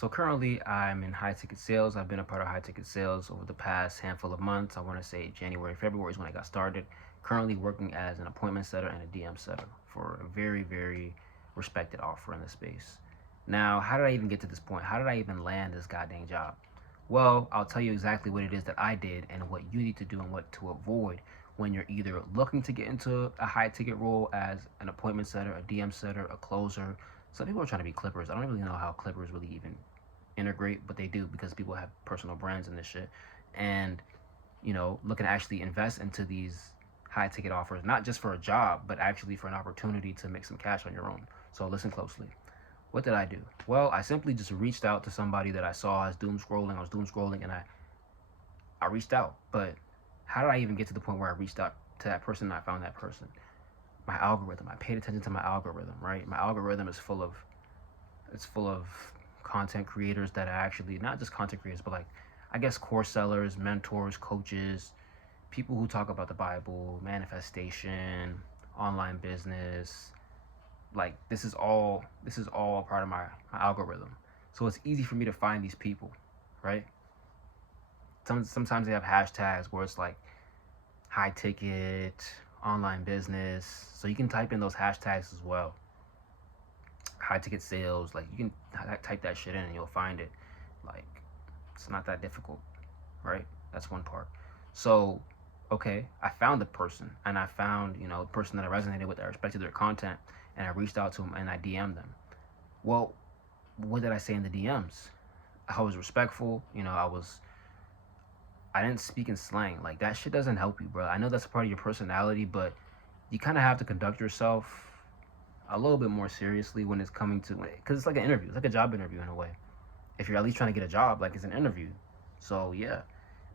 So currently, I'm in high ticket sales. I've been a part of high ticket sales over the past handful of months. I want to say January, February is when I got started. Currently working as an appointment setter and a DM setter for a very, very respected offer in the space. Now, how did I even get to this point? How did I even land this goddamn job? Well, I'll tell you exactly what it is that I did and what you need to do and what to avoid when you're either looking to get into a high ticket role as an appointment setter, a DM setter, a closer. Some people are trying to be clippers. I don't really know how clippers really even integrate, but they do because people have personal brands and this shit. And, looking to actually invest into these high ticket offers, not just for a job, but actually for an opportunity to make some cash on your own. So listen closely. What did I do? Well, I simply just reached out to somebody that I saw. I was doom scrolling. And I reached out. But how did I even get to the point where I reached out to that person and I found that person? My algorithm. I paid attention to my algorithm, right? My algorithm is full of content creators that are actually not just content creators, but like, I guess, course sellers, mentors, coaches, people who talk about the Bible, manifestation, online business. Like, this is all part of my algorithm. So it's easy for me to find these people, right? Sometimes they have hashtags where it's like high ticket, online business. So you can type in those hashtags as well. High ticket sales, like, you can type that shit in and you'll find it. Like, it's not that difficult, right? That's one part. So, okay, I found the person and I found, the person that I resonated with, I respected their content, and I reached out to them and I DM'd them. Well, what did I say in the DMs? I was respectful. I didn't speak in slang. Like, that shit doesn't help you, bro. I know that's a part of your personality, but you kind of have to conduct yourself a little bit more seriously when it's coming to, because it's like an interview. It's like a job interview in a way. If you're at least trying to get a job, like, it's an interview. So yeah.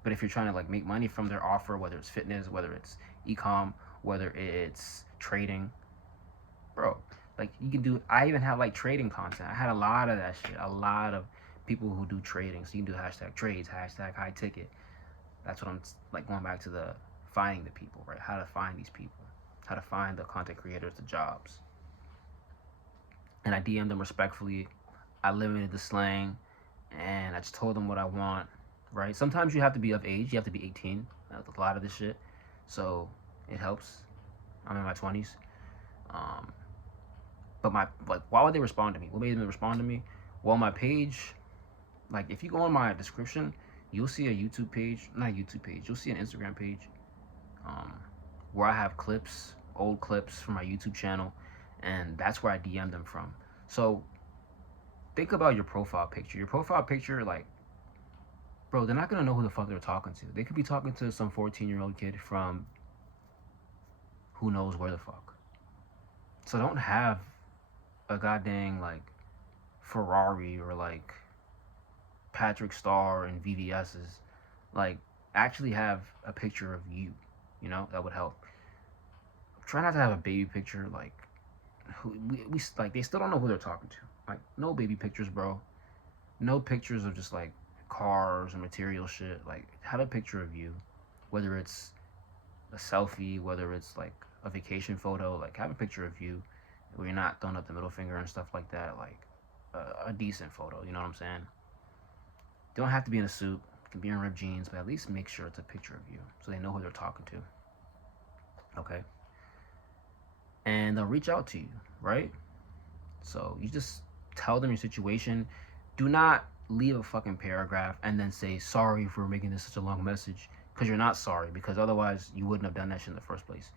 But if you're trying to like make money from their offer, whether it's fitness, whether it's ecom, whether it's trading, bro, like, you can do. I even have like trading content. I had a lot of that shit. A lot of people who do trading. So you can do hashtag trades, hashtag high ticket. That's what I'm like, going back to the finding the people, right? How to find these people, how to find the content creators, the jobs. And I DM'd them respectfully. I limited the slang, and I just told them what I want, right? Sometimes you have to be of age. You have to be 18. A lot of this shit, so it helps. I'm in my 20s. Um, but why would they respond to me? What made them respond to me? Well, my page, like, if you go on my description, you'll see a YouTube page, not a YouTube page. You'll see an Instagram page, um, where I have clips, old clips from my YouTube channel, and that's where I DM them from. So think about your profile picture. Your profile picture, like, bro, they're not gonna know who the fuck they're talking to. They could be talking to some 14-year-old kid from who knows where the fuck. So don't have a goddamn like Ferrari or like Patrick Starr and VVS's. Like, actually have a picture of you. That would help. Try not to have a baby picture. Like, we like, they still don't know who they're talking to. Like, no baby pictures, bro. No pictures of just like cars and material shit. Like, have a picture of you, whether it's a selfie, whether it's like a vacation photo. Like, have a picture of you where you're not throwing up the middle finger and stuff like that. Like, a decent photo. You know what I'm saying? Don't have to be in a suit. It can be in ripped jeans, but at least make sure it's a picture of you so they know who they're talking to. Okay. And they'll reach out to you, right? So you just tell them your situation. Do not leave a fucking paragraph and then say sorry for making this such a long message, because you're not sorry, because otherwise you wouldn't have done that shit in the first place.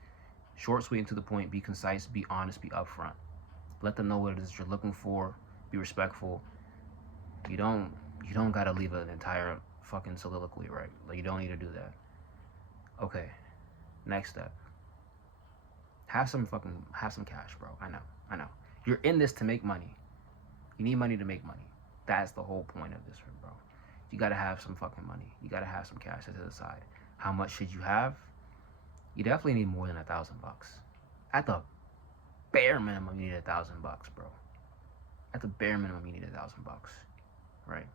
Short, sweet, and to the point. Be concise. Be honest. Be upfront. Let them know what it is you're looking for. Be respectful. You don't gotta leave an entire fucking soliloquy, right? Like, you don't need to do that. Okay. Next step. Have some cash, bro. I know. You're in this to make money. You need money to make money. That's the whole point of this, bro. You gotta have some fucking money. You gotta have some cash to the side. How much should you have? You definitely need more than $1,000. At the bare minimum, you need $1,000, bro. At the bare minimum, you need $1,000, right?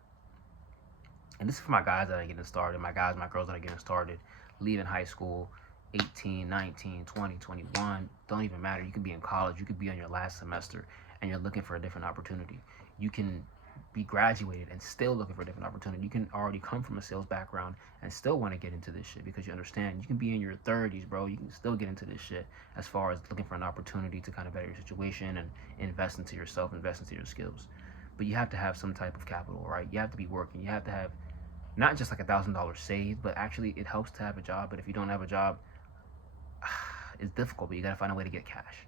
And this is for my guys that are getting started, my girls that are getting started, leaving high school, 18, 19, 20, 21, don't even matter. You could be in college, you could be on your last semester, and you're looking for a different opportunity. You can be graduated and still looking for a different opportunity. You can already come from a sales background and still want to get into this shit because you understand you can be in your 30s, bro. You can still get into this shit as far as looking for an opportunity to kind of better your situation and invest into yourself, invest into your skills. But you have to have some type of capital, right? You have to be working. You have to have not just like $1,000 saved, but actually it helps to have a job. But if you don't have a job, it's difficult, but you gotta find a way to get cash.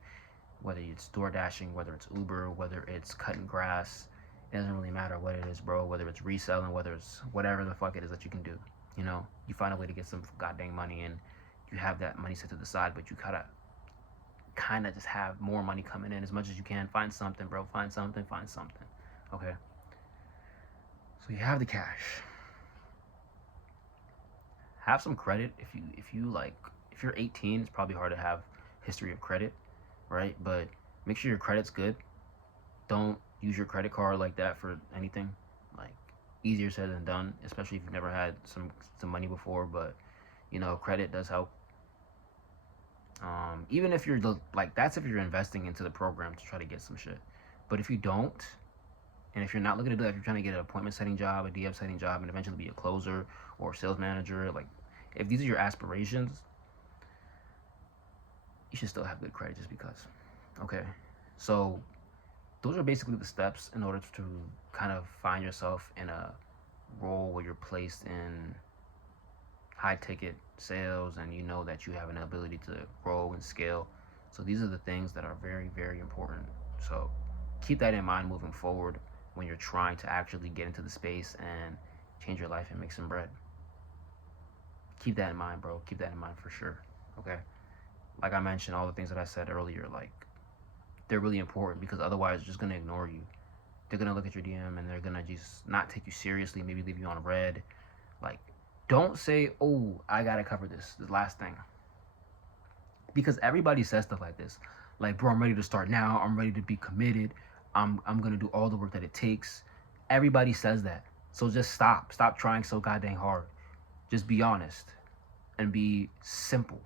Whether it's door dashing, whether it's Uber, whether it's cutting grass, it doesn't really matter what it is, bro. Whether it's reselling, whether it's whatever the fuck it is that you can do. You know, you find a way to get some goddamn money and you have that money set to the side, but you gotta kind of just have more money coming in as much as you can. Find something, bro. Find something, find something. Okay. So you have the cash. Have some credit if you're 18, it's probably hard to have history of credit, right? But make sure your credit's good. Don't use your credit card like that for anything. Like, easier said than done, especially if you've never had some money before. But you know, credit does help. Even if you're like, that's if you're investing into the program to try to get some shit. But if you don't, and if you're not looking to do that, if you're trying to get an appointment setting job, a DM setting job, and eventually be a closer or a sales manager, like, if these are your aspirations, you should still have good credit just because. Okay, so those are basically the steps in order to kind of find yourself in a role where you're placed in high ticket sales and you know that you have an ability to grow and scale. So these are the things that are very, very important. So keep that in mind moving forward when you're trying to actually get into the space and change your life and make some bread. Keep that in mind, bro. Keep that in mind for sure. Okay. Like I mentioned, all the things that I said earlier, like, they're really important because otherwise they're just gonna ignore you. They're gonna look at your DM and they're gonna just not take you seriously, maybe leave you on red. Like, don't say, oh, I gotta cover this last thing. Because everybody says stuff like this. Like, bro, I'm ready to start now. I'm ready to be committed. I'm gonna do all the work that it takes. Everybody says that. So just stop. Stop trying so goddamn hard. Just be honest and be simple.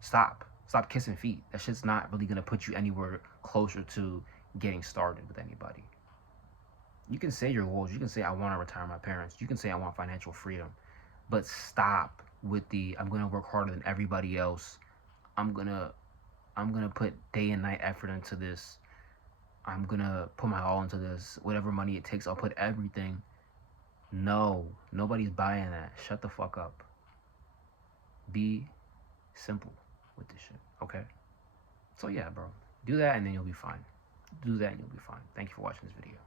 Stop kissing feet. That shit's not really gonna put you anywhere closer to getting started with anybody. You can say your goals. You can say, I want to retire my parents. You can say, I want financial freedom. But stop with the, I'm gonna work harder than everybody else. I'm gonna put day and night effort into this. I'm gonna put my all into this. Whatever money it takes, I'll put everything. No, nobody's buying that. Shut the fuck up. Be simple with this shit, okay? So yeah, bro. Do that and then you'll be fine. Do that and you'll be fine. Thank you for watching this video.